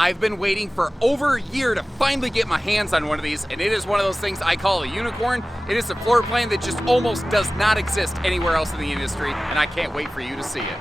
I've been waiting for over a year to finally get my hands on one of these, and it is one of those things I call a unicorn. It is a floor plan that just almost does not exist anywhere else in the industry, and I can't wait for you to see it.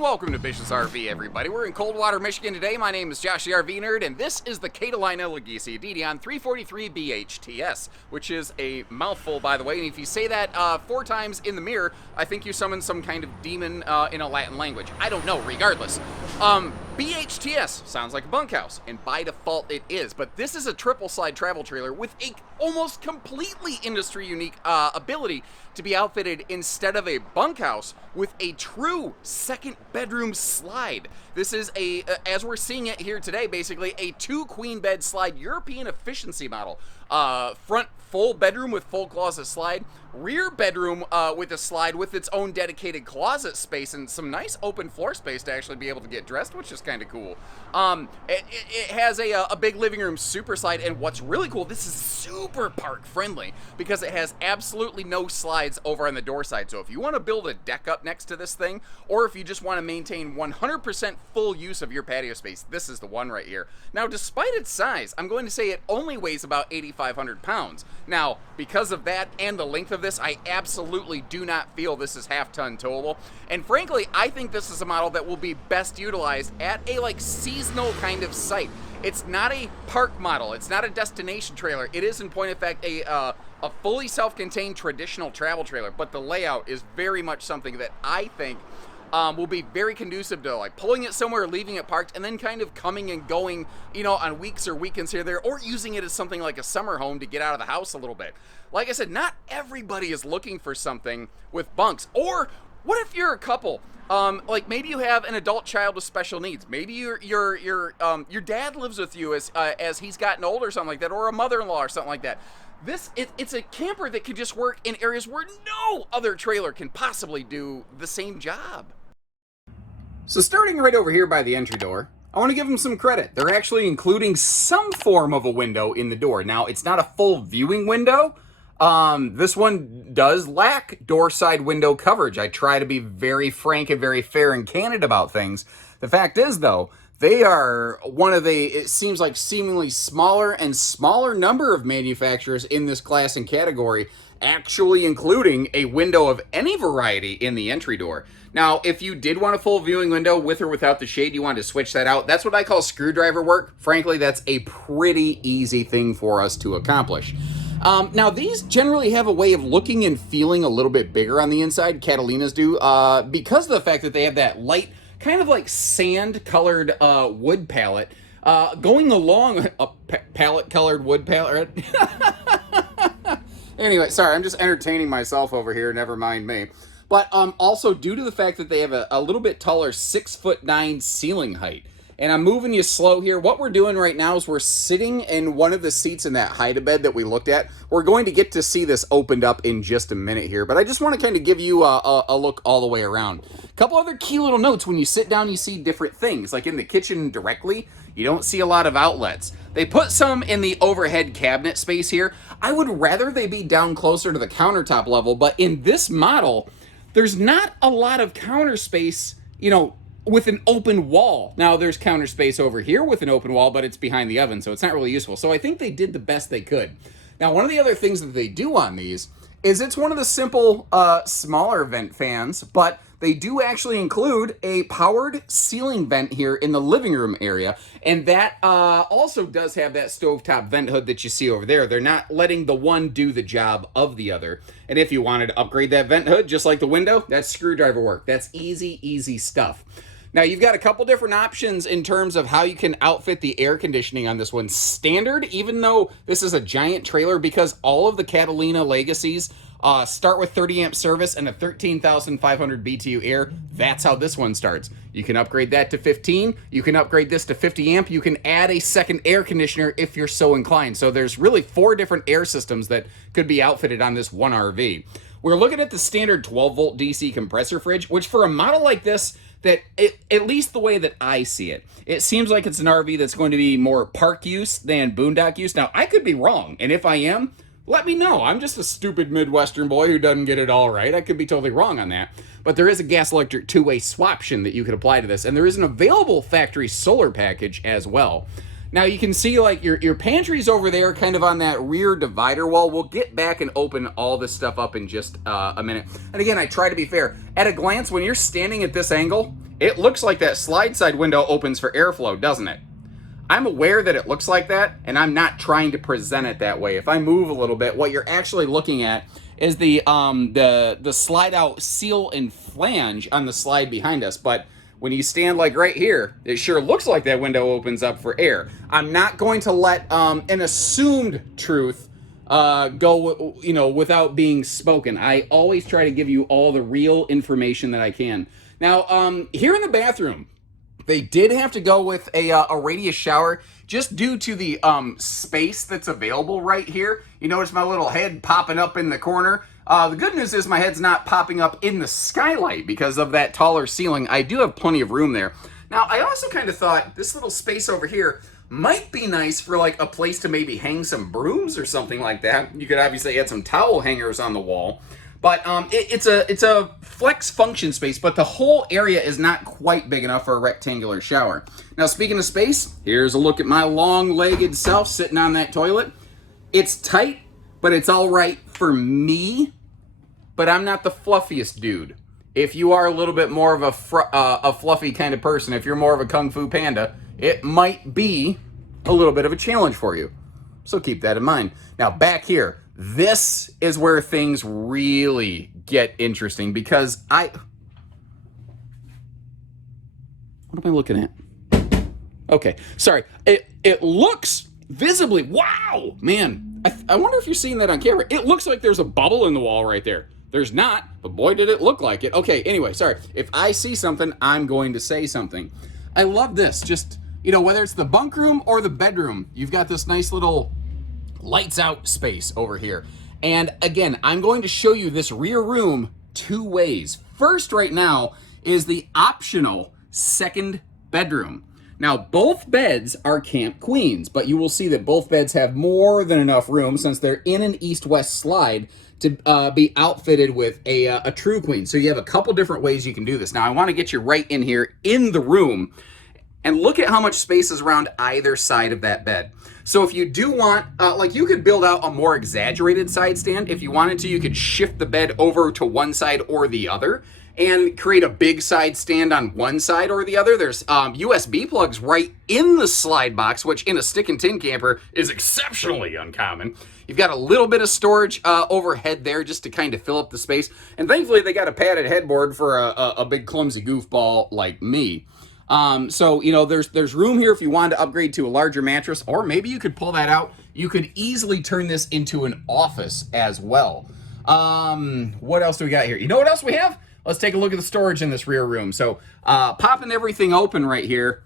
Welcome to Vicious RV, everybody. We're in Coldwater, Michigan today. My name is Josh the RV Nerd, and this is the Catalina 343BHTS, which is a mouthful, by the way. And if you say that 4 times in the mirror, I think you summon some kind of demon in a Latin language. I don't know, regardless. BHTS sounds like a bunkhouse, and by default it is, but this is a triple slide travel trailer with a almost completely industry unique ability to be outfitted instead of a bunkhouse with a true second bedroom slide. This is a, as we're seeing it here today, basically a 2 queen bed slide European efficiency model. Front full bedroom with full closet slide, rear bedroom with a slide with its own dedicated closet space and some nice open floor space to actually be able to get dressed, which is kind of cool. It has a big living room super slide, and what's really cool, this is super park friendly because it has absolutely no slides over on the door side. So if you want to build a deck up next to this thing, or if you just want to maintain 100% full use of your patio space, this is the one right here. Now, despite its size, I'm going to say it only weighs about 8,500 pounds. Now, because of that and the length of this, I absolutely do not feel this is half-ton towable. And frankly, I think this is a model that will be best utilized at a seasonal kind of site. It's not a park model. It's not a destination trailer. It is, in point of fact, a fully self-contained traditional travel trailer. But the layout is very much something that I think will be very conducive to pulling it somewhere, leaving it parked, and then kind of coming and going, on weeks or weekends here or there, or using it as something like a summer home to get out of the house a little bit. Like I said, not everybody is looking for something with bunks. Or what if you're a couple? Maybe you have an adult child with special needs. Maybe your dad lives with you as he's gotten older or something like that, or a mother-in-law or something like that. It's a camper that could just work in areas where no other trailer can possibly do the same job. So starting right over here by the entry door, I want to give them some credit. They're actually including some form of a window in the door. Now, it's not a full viewing window. This one does lack door side window coverage. I try to be very frank and very fair and candid about things. The fact is, though, they are one of the, it seems like seemingly smaller and smaller number of manufacturers in this class and category actually including a window of any variety in the entry door. Now, if you did want a full viewing window with or without the shade, you wanted to switch that out. That's what I call screwdriver work. Frankly, that's a pretty easy thing for us to accomplish. Now, these generally have a way of looking and feeling a little bit bigger on the inside. Catalinas do, because of the fact that they have that light, kind of like sand-colored wood palette going along a palette-colored wood palette. Anyway, sorry, I'm just entertaining myself over here. Never mind me. But also due to the fact that they have a little bit taller 6'9" ceiling height. And I'm moving you slow here. What we're doing right now is we're sitting in one of the seats in that hide-a-bed that we looked at. We're going to get to see this opened up in just a minute here, but I just want to kind of give you a look all the way around. A couple other key little notes. When you sit down, you see different things. Like in the kitchen directly, you don't see a lot of outlets. They put some in the overhead cabinet space here. I would rather they be down closer to the countertop level, but in this model, there's not a lot of counter space, with an open wall. Now, there's counter space over here with an open wall, but it's behind the oven, so it's not really useful. So I think they did the best they could. Now, one of the other things that they do on these is it's one of the simple, smaller vent fans, but they do actually include a powered ceiling vent here in the living room area, and that also does have that stovetop vent hood that you see over there. They're not letting the one do the job of the other. And if you wanted to upgrade that vent hood, just like the window, that's screwdriver work. That's easy, easy stuff. Now, you've got a couple different options in terms of how you can outfit the air conditioning on this one. Standard, even though this is a giant trailer, because all of the Catalina Legacies start with 30 amp service and a 13,500 BTU air. That's how this one starts. You can upgrade that to 15. You can upgrade this to 50 amp. You can add a second air conditioner if you're so inclined. So there's really 4 different air systems that could be outfitted on this one RV. We're looking at the standard 12 volt DC compressor fridge, which for a model like this, that at least the way that I see it, it seems like it's an RV that's going to be more park use than boondock use. Now, I could be wrong, and if I am, let me know. I'm just a stupid Midwestern boy who doesn't get it all right. I could be totally wrong on that. But there is a gas electric two-way swaption that you could apply to this, and there is an available factory solar package as well. Now you can see like your pantry's over there kind of on that rear divider wall. We'll get back and open all this stuff up in just a minute. And again, I try to be fair. At a glance, when you're standing at this angle, it looks like that slide side window opens for airflow, doesn't it? I'm aware that it looks like that, and I'm not trying to present it that way. If I move a little bit, what you're actually looking at is the slide out seal and flange on the slide behind us. But when you stand like right here, it sure looks like that window opens up for air. I'm not going to let an assumed truth go, without being spoken. I always try to give you all the real information that I can. Now, here in the bathroom, they did have to go with a radius shower just due to the space that's available right here. You notice my little head popping up in the corner. The good news is my head's not popping up in the skylight because of that taller ceiling. I do have plenty of room there. Now, I also kind of thought this little space over here might be nice for like a place to maybe hang some brooms or something like that. You could obviously add some towel hangers on the wall. But it's a flex function space, but the whole area is not quite big enough for a rectangular shower. Now, speaking of space, here's a look at my long-legged self sitting on that toilet. It's tight, but it's all right for me, but I'm not the fluffiest dude. If you are a little bit more of a fluffy kind of person, if you're more of a Kung Fu Panda, it might be a little bit of a challenge for you. So keep that in mind. Now, back here, this is where things really get interesting because what am I looking at? Okay, sorry. It looks visibly, wow, man. I wonder if you're seeing that on camera. It looks like there's a bubble in the wall right there. There's not, but boy, did it look like it. Okay, anyway, sorry. If I see something, I'm going to say something. I love this. Just, whether it's the bunk room or the bedroom, you've got this nice little lights out space over here. And again, I'm going to show you this rear room two ways. First right now is the optional second bedroom. Now, both beds are camp queens, but you will see that both beds have more than enough room since they're in an east-west slide to be outfitted with a true queen. So you have a couple different ways you can do this. Now, I want to get you right in here in the room and look at how much space is around either side of that bed. So if you do want, you could build out a more exaggerated side stand. If you wanted to, you could shift the bed over to one side or the other and create a big side stand on one side or the other. There's USB plugs right in the slide box, which in a stick and tin camper is exceptionally uncommon. You've got a little bit of storage overhead there just to kind of fill up the space. And thankfully, they got a padded headboard for a big clumsy goofball like me. So, there's room here if you wanted to upgrade to a larger mattress, or maybe you could pull that out. You could easily turn this into an office as well. What else do we got here? You know what else we have? Let's take a look at the storage in this rear room. So, popping everything open right here,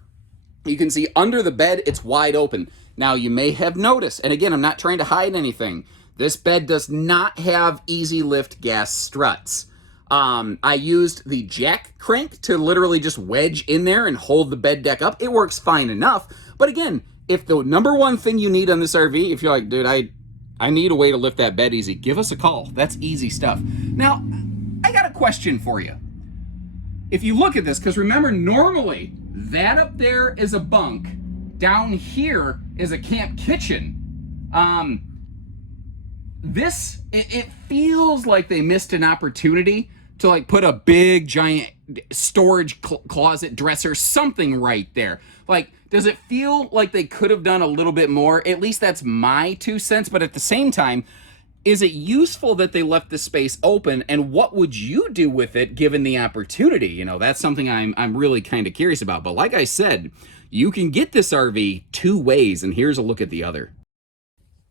you can see under the bed, it's wide open. Now, you may have noticed, and again, I'm not trying to hide anything, this bed does not have easy lift gas struts. I used the jack crank to literally just wedge in there and hold the bed deck up. It works fine enough. But again, if the number one thing you need on this RV, if you're like, dude, I need a way to lift that bed easy, give us a call. That's easy stuff. Now, I got a question for you. If you look at this, because remember, normally that up there is a bunk. Down here is a camp kitchen. It feels like they missed an opportunity to put a big giant storage closet dresser, something right there. Does it feel like they could have done a little bit more? At least that's my 2 cents. But at the same time, is it useful that they left the space open? And what would you do with it given the opportunity? That's something I'm really kind of curious about. But like I said, you can get this RV two ways, and here's a look at the other.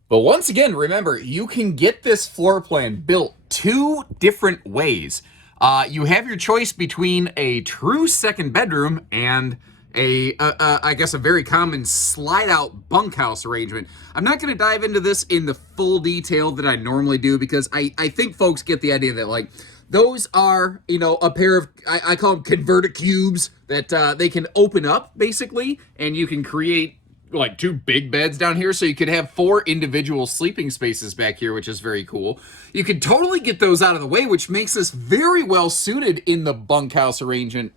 But once again, remember, you can get this floor plan built two different ways. You have your choice between a true second bedroom and I guess a very common slide-out bunkhouse arrangement. I'm not going to dive into this in the full detail that I normally do because I think folks get the idea that those are, a pair of, I call them converter cubes that they can open up basically, and you can create like 2 big beds down here, so you could have 4 individual sleeping spaces back here, which is very cool. You could totally get those out of the way, which makes this very well suited in the bunkhouse arrangement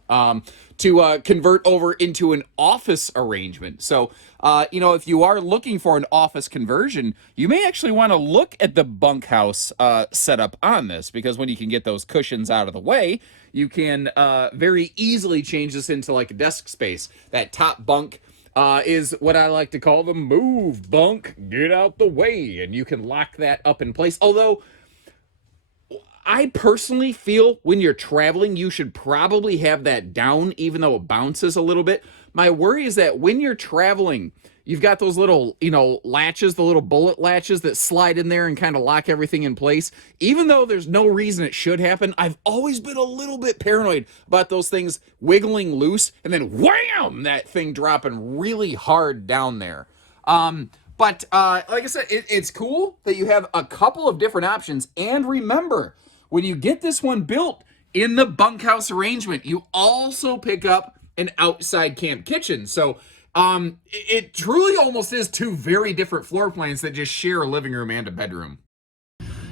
to convert over into an office arrangement. So, you know, if you are looking for an office conversion, you may actually want to look at the bunkhouse setup on this, because when you can get those cushions out of the way, you can very easily change this into like a desk space. That top bunk is what I like to call the move bunk. Get out the way, and you can lock that up in place. Although, I personally feel when you're traveling, you should probably have that down, even though it bounces a little bit. My worry is that when you're traveling, you've got those little, you know, latches, the little bullet latches that slide in there and kind of lock everything in place. Even though there's no reason it should happen, I've always been a little bit paranoid about those things wiggling loose and then wham, that thing dropping really hard down there. But like I said, it's cool that you have a couple of different options. And remember, when you get this one built in the bunkhouse arrangement, you also pick up an outside camp kitchen. So it truly almost is 2 very different floor plans that just share a living room and a bedroom.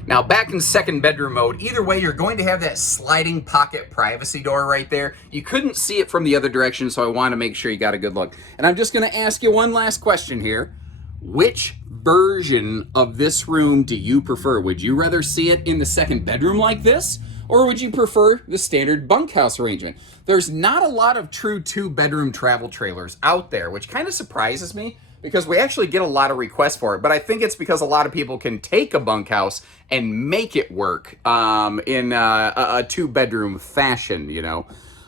Now, back in second bedroom mode, either way, you're going to have that sliding pocket privacy door right there. You couldn't see it from the other direction, so I want to make sure you got a good look. And I'm just going to ask you one last question here. Which version of this room do you prefer? Would you rather see it in the second bedroom like this, or would you prefer the standard bunkhouse arrangement? There's not a lot of true 2-bedroom travel trailers out there, which kind of surprises me because we actually get a lot of requests for it. But I think it's because a lot of people can take a bunkhouse and make it work in a 2-bedroom fashion, you know.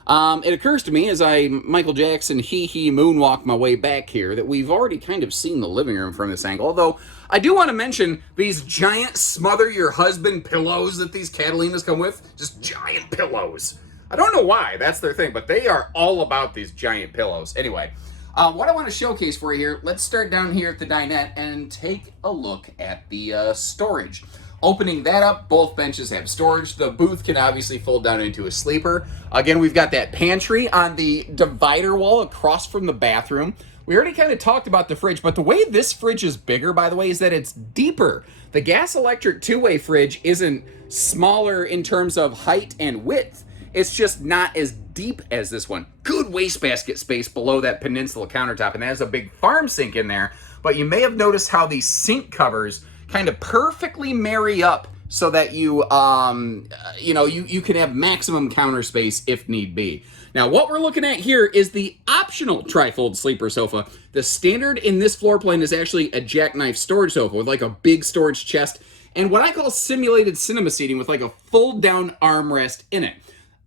It occurs to me as I Michael Jackson hee moonwalk my way back here that we've already kind of seen the living room from this angle. Although I do want to mention these giant smother your husband pillows that these Catalinas come with. Just giant pillows. I don't know why that's their thing, but they are all about these giant pillows. Anyway, what I want to showcase for you here, let's start down here at the dinette and take a look at the storage. Opening that up, both benches have storage. The booth can obviously fold down into a sleeper. Again, we've got that pantry on the divider wall across from the bathroom. We already kind of talked about the fridge, but the way this fridge is bigger, by the way, is that it's deeper. The gas electric 2-way fridge isn't smaller in terms of height and width. It's just not as deep as this one. Good wastebasket space below that peninsula countertop, and that has a big farm sink in there. But you may have noticed how these sink covers kind of perfectly marry up so that you can have maximum counter space if need be. Now, what we're looking at here is the optional trifold sleeper sofa. The standard in this floor plan is actually a jackknife storage sofa with like a big storage chest and what I call simulated cinema seating with like a fold-down armrest in it.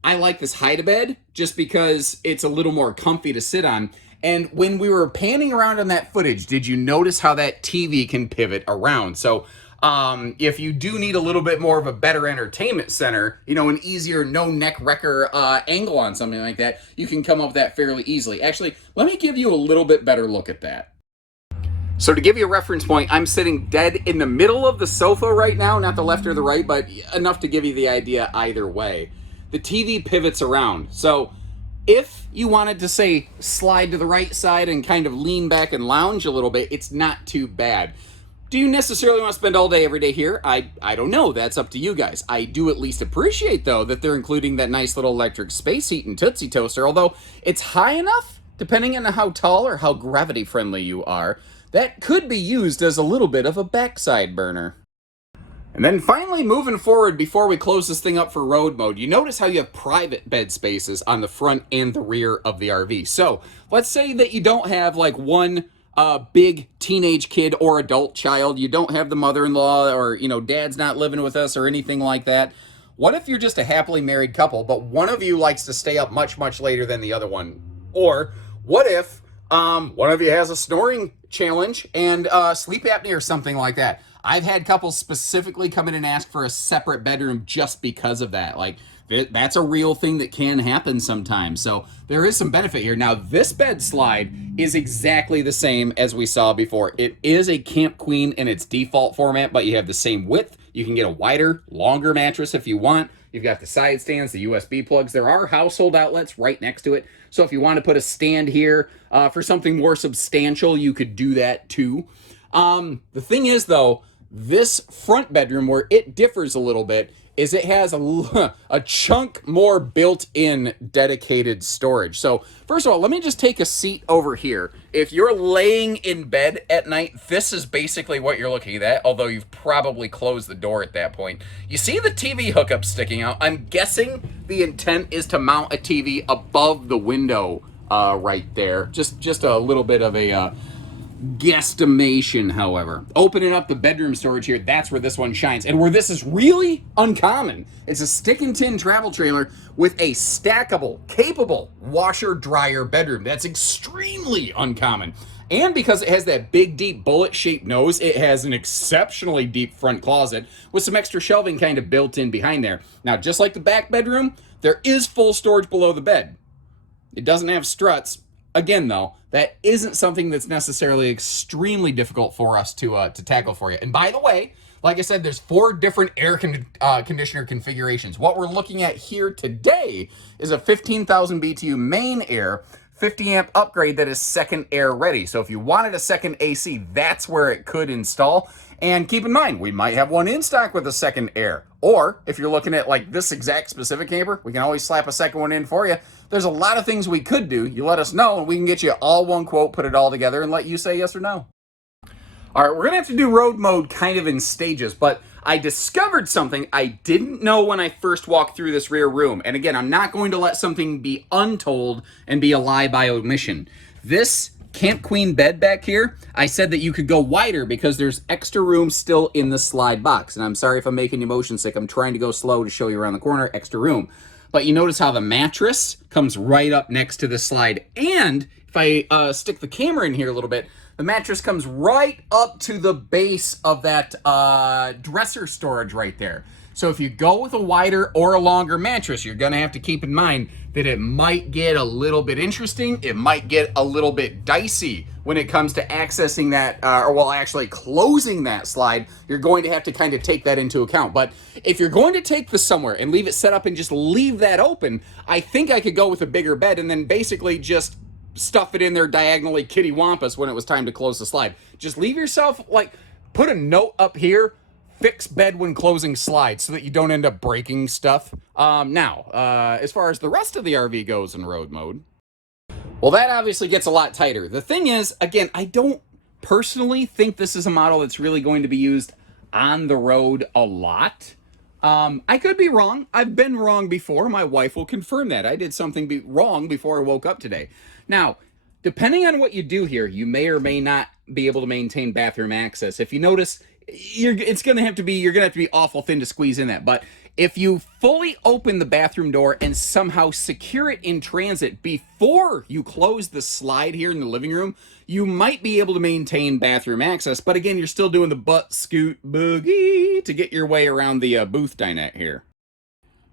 I like this hide-a-bed just because it's a little more comfy to sit on. And when we were panning around on that footage, did you notice how that TV can pivot around? So if you do need a little bit more of a better entertainment center, you know, an easier no neck wrecker angle on something like that, you can come up with that fairly easily. Actually, let me give you a little bit better look at that. So to give you a reference point, I'm sitting dead in the middle of the sofa right now, not the left or the right, but enough to give you the idea either way. The TV pivots around. So if you wanted to, say, slide to the right side and kind of lean back and lounge a little bit, it's not too bad. Do you necessarily want to spend all day, every day here? I don't know. That's up to you guys. I do at least appreciate, though, that they're including that nice little electric space heat and Tootsie Toaster, although it's high enough, depending on how tall or how gravity-friendly you are, that could be used as a little bit of a backside burner. And then finally, moving forward, before we close this thing up for road mode, you notice how you have private bed spaces on the front and the rear of the RV. So let's say that you don't have like one big teenage kid or adult child. You don't have the mother-in-law or, you know, dad's not living with us or anything like that. What if you're just a happily married couple, but one of you likes to stay up much, much later than the other one? Or what if one of you has a snoring challenge and sleep apnea or something like that? I've had couples specifically come in and ask for a separate bedroom just because of that. Like, that's a real thing that can happen sometimes. So there is some benefit here. Now, this bed slide is exactly the same as we saw before. It is a Camp Queen in its default format, but you have the same width. You can get a wider, longer mattress if you want. You've got the side stands, the USB plugs. There are household outlets right next to it. So if you want to put a stand here for something more substantial, you could do that too. The thing is, though, this front bedroom, where it differs a little bit, is it has a chunk more built-in dedicated storage. So first of all, let me just take a seat over here. If you're laying in bed at night, this is basically what you're looking at, although you've probably closed the door at that point. You see the TV hookup sticking out. I'm guessing the intent is to mount a TV above the window right there. Just a little bit of a guesstimation, however. Opening up the bedroom storage here, that's where this one shines. And where this is really uncommon, it's a stick and tin travel trailer with a stackable, capable washer-dryer bedroom. That's extremely uncommon. And because it has that big, deep, bullet-shaped nose, it has an exceptionally deep front closet with some extra shelving kind of built in behind there. Now, just like the back bedroom, there is full storage below the bed. It doesn't have struts. Again, though, that isn't something that's necessarily extremely difficult for us to tackle for you. And by the way, like I said, there's 4 different air conditioner configurations. What we're looking at here today is a 15,000 BTU main air, 50 amp upgrade that is second air ready. So if you wanted a second AC, that's where it could install. And keep in mind, we might have one in stock with a second air. Or if you're looking at like this exact specific camper, we can always slap a second one in for you. There's a lot of things we could do. You let us know and we can get you all one quote, put it all together, and let you say yes or no. All right, we're gonna have to do road mode kind of in stages, but I discovered something I didn't know when I first walked through this rear room. And again, I'm not going to let something be untold and be a lie by omission. This Camp Queen bed back here, I said that you could go wider because there's extra room still in the slide box. And I'm sorry if I'm making you motion sick. I'm trying to go slow to show you around the corner, extra room. But you notice how the mattress comes right up next to the slide. And if I stick the camera in here a little bit, the mattress comes right up to the base of that dresser storage right there. So if you go with a wider or a longer mattress, you're gonna have to keep in mind that it might get a little bit interesting. It might get a little bit dicey when it comes to accessing that, actually closing that slide. You're going to have to kind of take that into account. But if you're going to take this somewhere and leave it set up and just leave that open, I think I could go with a bigger bed and then basically just stuff it in there diagonally kitty wampus when it was time to close the slide. Just leave yourself, like, put a note up here, fix bed when closing slide, so that you don't end up breaking stuff. As far as the rest of the RV goes in road mode, well, that obviously gets a lot tighter. The thing is, again, I don't personally think this is a model that's really going to be used on the road a lot. I could be wrong. I've been wrong before. My wife will confirm that. I did something wrong before I woke up today. Now, depending on what you do here, you may or may not be able to maintain bathroom access. If you notice, you're gonna have to be awful thin to squeeze in that. But if you fully open the bathroom door and somehow secure it in transit before you close the slide here in the living room, you might be able to maintain bathroom access. But again, you're still doing the butt scoot boogie to get your way around the booth dinette here.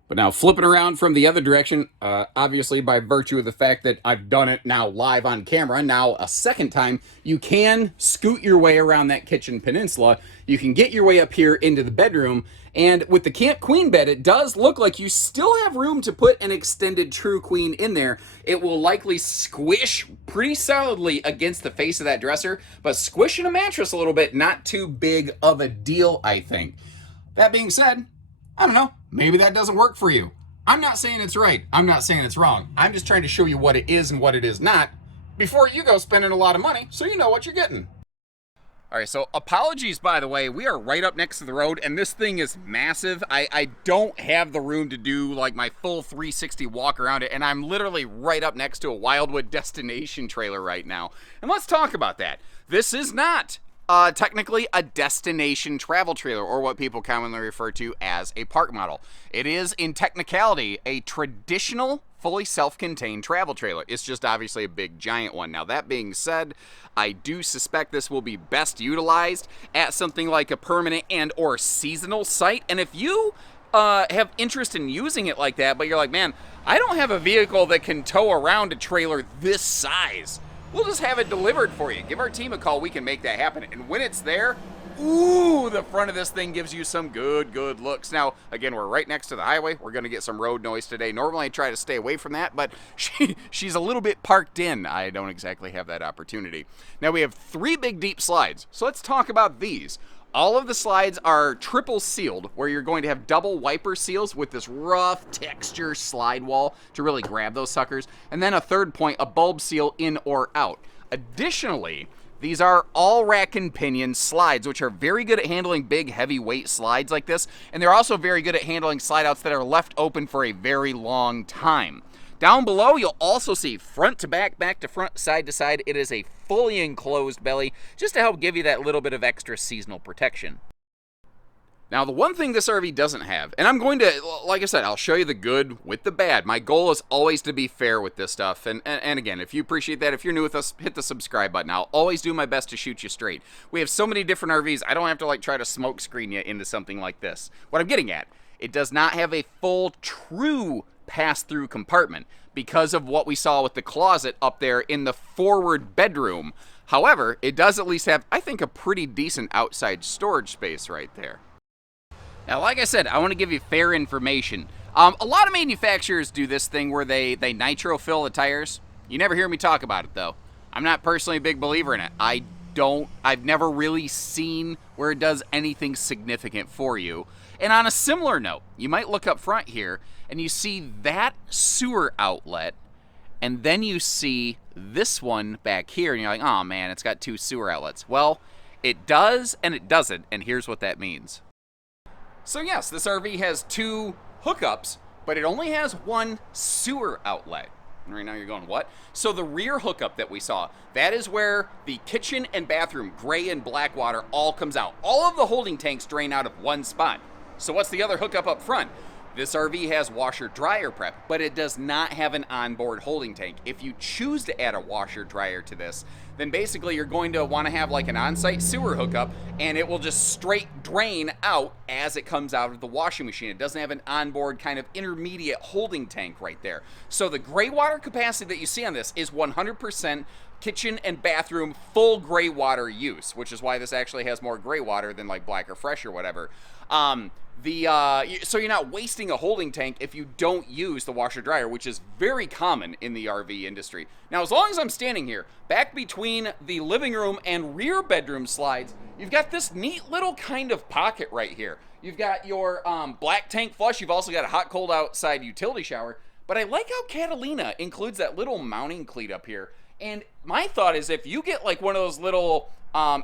But now flipping around from the other direction, obviously by virtue of the fact that I've done it now live on camera, now a second time, you can scoot your way around that kitchen peninsula. You can get your way up here into the bedroom. And with the Camp Queen bed, it does look like you still have room to put an extended True Queen in there. It will likely squish pretty solidly against the face of that dresser, but squishing a mattress a little bit, not too big of a deal, I think. That being said, I don't know, maybe that doesn't work for you. I'm not saying it's right. I'm not saying it's wrong. I'm just trying to show you what it is and what it is not before you go spending a lot of money so you know what you're getting. All right, so apologies, by the way. We are right up next to the road, and this thing is massive. I don't have the room to do, like, my full 360 walk around it, and I'm literally right up next to a Wildwood destination trailer right now. And let's talk about that. This is not technically a destination travel trailer, or what people commonly refer to as a park model. It is, in technicality, a traditional fully self-contained travel trailer. It's just obviously a big giant one. Now that being said, I do suspect this will be best utilized at something like a permanent and or seasonal site. And if you have interest in using it like that, but you're like, man, I don't have a vehicle that can tow around a trailer this size, we'll just have it delivered for you. Give our team a call, we can make that happen. And when it's there, ooh, the front of this thing gives you some good looks. Now, again, we're right next to the highway. We're going to get some road noise today. Normally I try to stay away from that, but she's a little bit parked in. I don't exactly have that opportunity. Now, we have 3 big deep slides, so let's talk about these. All of the slides are triple sealed, where you're going to have double wiper seals with this rough texture slide wall to really grab those suckers, and then a third point, a bulb seal in or out. Additionally, these are all rack and pinion slides, which are very good at handling big, heavyweight slides like this, and they're also very good at handling slide outs that are left open for a very long time. Down below, you'll also see front to back, back to front, side to side. It is a fully enclosed belly, just to help give you that little bit of extra seasonal protection. Now, the one thing this RV doesn't have, and I'm going to, like I said, I'll show you the good with the bad. My goal is always to be fair with this stuff. And again, if you appreciate that, if you're new with us, hit the subscribe button. I'll always do my best to shoot you straight. We have so many different RVs, I don't have to try to smoke screen you into something like this. What I'm getting at, it does not have a full, true pass-through compartment because of what we saw with the closet up there in the forward bedroom. However, it does at least have, I think, a pretty decent outside storage space right there. Now, like I said, I want to give you fair information. A lot of manufacturers do this thing where they nitro fill the tires. You never hear me talk about it, though. I'm not personally a big believer in it. I've never really seen where it does anything significant for you. And on a similar note, you might look up front here and you see that sewer outlet, and then you see this one back here, and you're like, oh man, it's got 2 sewer outlets. Well, it does and it doesn't, and here's what that means. So yes, this RV has 2 hookups, but it only has 1 sewer outlet. And right now you're going, what? So the rear hookup that we saw, that is where the kitchen and bathroom, gray and black water, all comes out. All of the holding tanks drain out of one spot. So what's the other hookup up front? This RV has washer-dryer prep, but it does not have an onboard holding tank. If you choose to add a washer-dryer to this, then basically you're going to want to have like an on-site sewer hookup, and it will just straight drain out as it comes out of the washing machine. It doesn't have an onboard kind of intermediate holding tank right there. So the gray water capacity that you see on this is 100% kitchen and bathroom full gray water use, which is why this actually has more gray water than like black or fresh or whatever. So you're not wasting a holding tank if you don't use the washer dryer, which is very common in the RV industry. Now, as long as I'm standing here, back between the living room and rear bedroom slides, you've got this neat little kind of pocket right here. You've got your black tank flush. You've also got a hot, cold outside utility shower. But I like how Catalina includes that little mounting cleat up here. And my thought is if you get like one of those little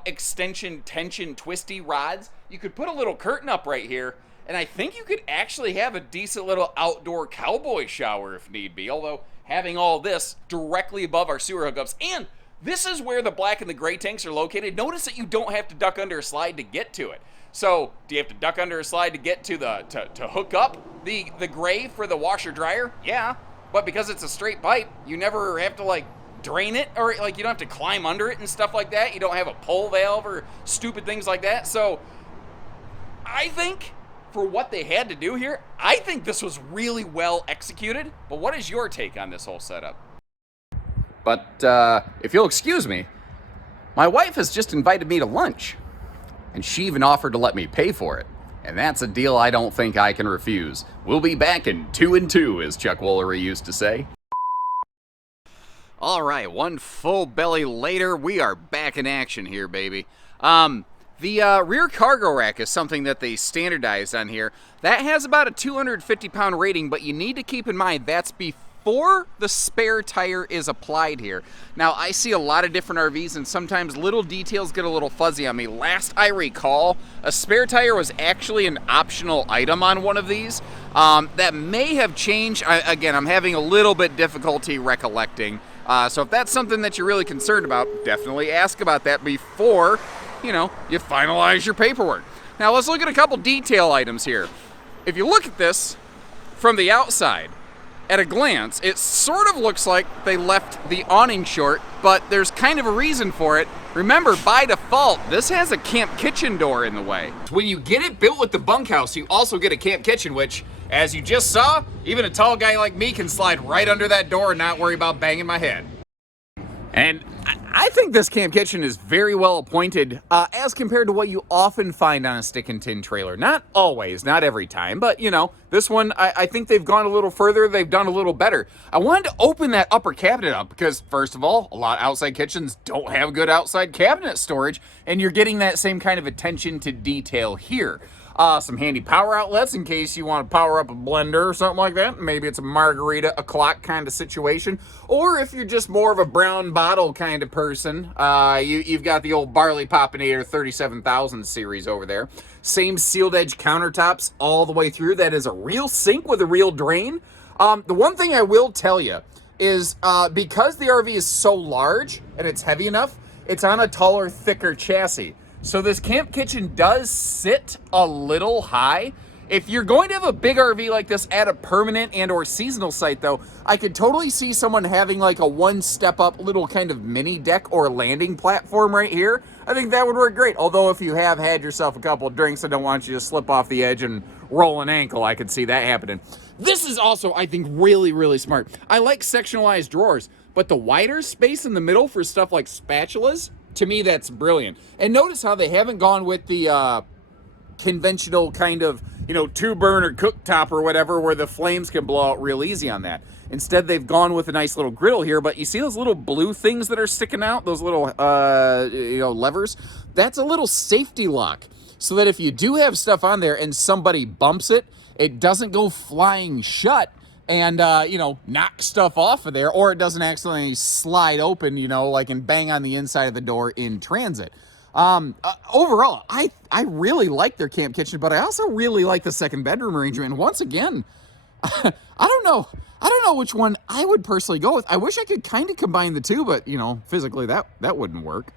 extension tension twisty rods, you could put a little curtain up right here, and I think you could actually have a decent little outdoor cowboy shower if need be, although having all this directly above our sewer hookups, and this is where the black and the gray tanks are located. Notice that you don't have to duck under a slide to get to it. So do you have to duck under a slide to get to to hook up the gray for the washer dryer? Yeah, but because it's a straight pipe, you never have to like drain it, or like you don't have to climb under it and stuff like that. You don't have a pull valve or stupid things like that. So I think for what they had to do here, I think this was really well executed. But what is your take on this whole setup? But if you'll excuse me, my wife has just invited me to lunch, and she even offered to let me pay for it. And that's a deal I don't think I can refuse. We'll be back in 2 and 2, as Chuck Woolery used to say. All right, one full belly later, we are back in action here, baby. The rear cargo rack is something that they standardized on here. That has about a 250-pound rating, but you need to keep in mind that's before the spare tire is applied here. Now, I see a lot of different RVs, and sometimes little details get a little fuzzy on me. Last I recall, a spare tire was actually an optional item on one of these. That may have changed. Again, I'm having a little bit difficulty recollecting. So if that's something that you're really concerned about, definitely ask about that before, you finalize your paperwork. Now let's look at a couple detail items here. If you look at this from the outside, at a glance, it sort of looks like they left the awning short, but there's kind of a reason for it. Remember, by default, this has a camp kitchen door in the way. When you get it built with the bunkhouse, you also get a camp kitchen, which, as you just saw, even a tall guy like me can slide right under that door and not worry about banging my head. And I think this camp kitchen is very well appointed as compared to what you often find on a stick and tin trailer. Not always, not every time, but you know, this one, I think they've gone a little further, they've done a little better. I wanted to open that upper cabinet up because, first of all, a lot of outside kitchens don't have good outside cabinet storage, and you're getting that same kind of attention to detail here. Some handy power outlets in case you want to power up a blender or something like that. Maybe it's a margarita o'clock kind of situation. Or if you're just more of a brown bottle kind of person, you've got the old Barley Popinator 37,000 series over there. Same sealed edge countertops all the way through. That is a real sink with a real drain. The one thing I will tell you is because the RV is so large and it's heavy enough, it's on a taller, thicker chassis. So this camp kitchen does sit a little high. If you're going to have a big RV like this at a permanent and or seasonal site though, I could totally see someone having like a one step up little kind of mini deck or landing platform right here. I think that would work great. Although if you have had yourself a couple of drinks, I don't want you to slip off the edge and roll an ankle. I could see that happening. This is also, I think, really, really smart. I like sectionalized drawers, but the wider space in the middle for stuff like spatulas, to me, that's brilliant. And notice how they haven't gone with the conventional kind of, you know, 2-burner cooktop or whatever where the flames can blow out real easy on that. Instead, they've gone with a nice little griddle here, but you see those little blue things that are sticking out, those little, you know, levers? That's a little safety lock so that if you do have stuff on there and somebody bumps it, it doesn't go flying shut and, you know, knock stuff off of there, or it doesn't accidentally slide open, you know, like and bang on the inside of the door in transit. Overall, I really like their camp kitchen, but I also really like the second bedroom arrangement. And once again, I don't know which one I would personally go with. I wish I could kind of combine the two, but, you know, physically that wouldn't work.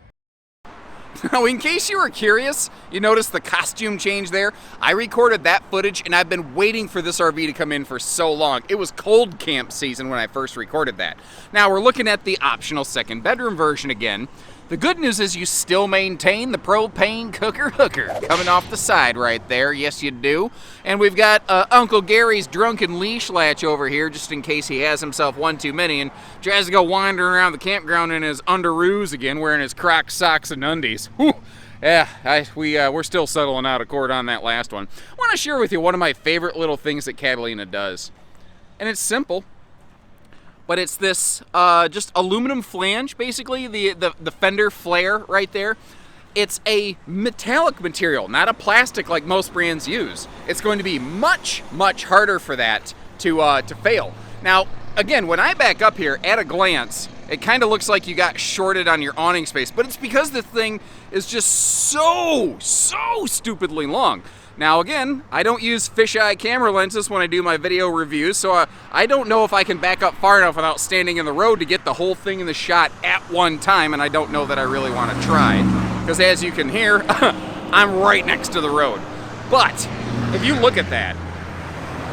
Now, in case you were curious, you noticed the costume change there. I recorded that footage, and I've been waiting for this RV to come in for so long. It was cold camp season when I first recorded that. Now, we're looking at the optional second bedroom version again. The good news is you still maintain the propane cooker hooker coming off the side right there. Yes, you do. And we've got Uncle Gary's drunken leash latch over here just in case he has himself one too many and tries to go wandering around the campground in his underoos again, wearing his Crocs socks and undies. Whew. Yeah, we're still settling out of court on that last one. I want to share with you one of my favorite little things that Catalina does. And it's simple. But it's this just aluminum flange, basically, the fender flare right there. It's a metallic material, not a plastic like most brands use. It's going to be much, much harder for that to fail. Now, again, when I back up here, at a glance, it kind of looks like you got shorted on your awning space, but it's because this thing is just so stupidly long. Now again, I don't use fisheye camera lenses when I do my video reviews, so I don't know if I can back up far enough without standing in the road to get the whole thing in the shot at one time, and I don't know that I really want to try. Because as you can hear, I'm right next to the road. But, if you look at that,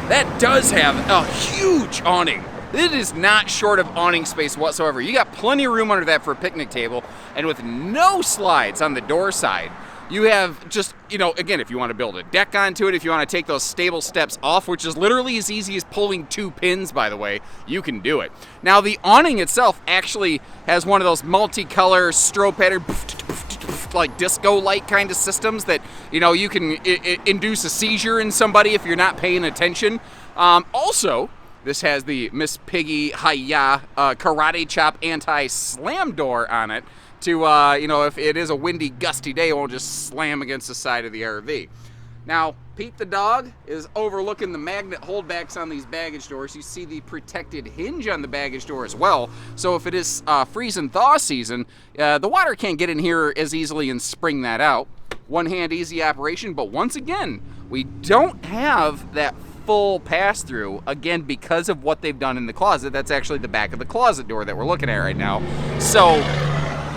that does have a huge awning. It is not short of awning space whatsoever. You got plenty of room under that for a picnic table, and with no slides on the door side, you have just, you know, again, if you want to build a deck onto it, if you want to take those stable steps off, which is literally as easy as pulling 2 pins, by the way, you can do it. Now, the awning itself actually has one of those multicolor strobe pattern, like disco light kind of systems that, you know, you can induce a seizure in somebody if you're not paying attention. Also, this has the Miss Piggy Hi-Ya Karate Chop anti-slam door on it. To, you know, if it is a windy, gusty day, it won't just slam against the side of the RV. Now, Pete the dog is overlooking the magnet holdbacks on these baggage doors. You see the protected hinge on the baggage door as well. So if it is freeze and thaw season, the water can't get in here as easily and spring that out. One hand easy operation, but once again, we don't have that full pass-through, again, because of what they've done in the closet. That's actually the back of the closet door that we're looking at right now. So,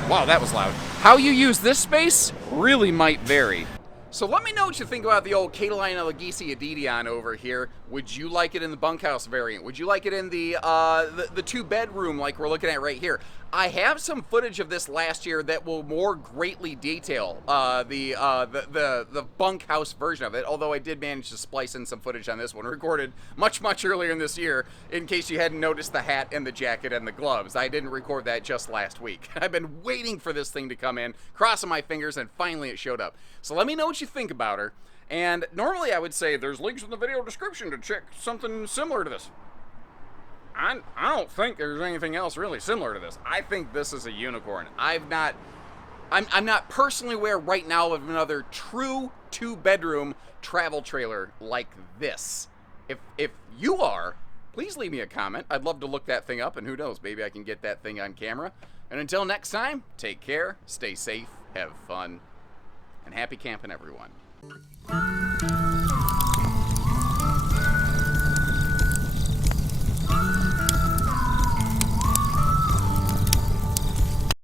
wow, that was loud. How you use this space really might vary. So let me know what you think about the old Catalina 343BHTS over here. Would you like it in the bunkhouse variant? Would you like it in the 2-bedroom like we're looking at right here? I have some footage of this last year that will more greatly detail the bunkhouse version of it, although I did manage to splice in some footage on this one, recorded much earlier in this year, in case you hadn't noticed the hat and the jacket and the gloves. I didn't record that just last week. I've been waiting for this thing to come in, crossing my fingers, and finally it showed up. So let me know what you think about her. And normally I would say there's links in the video description to check something similar to this. I don't think there's anything else really similar to this. I think this is a unicorn. I'm not personally aware right now of another true 2-bedroom travel trailer like this. If you are, please leave me a comment. I'd love to look that thing up, and who knows, maybe I can get that thing on camera. And until next time, take care, stay safe, have fun, and happy camping, everyone.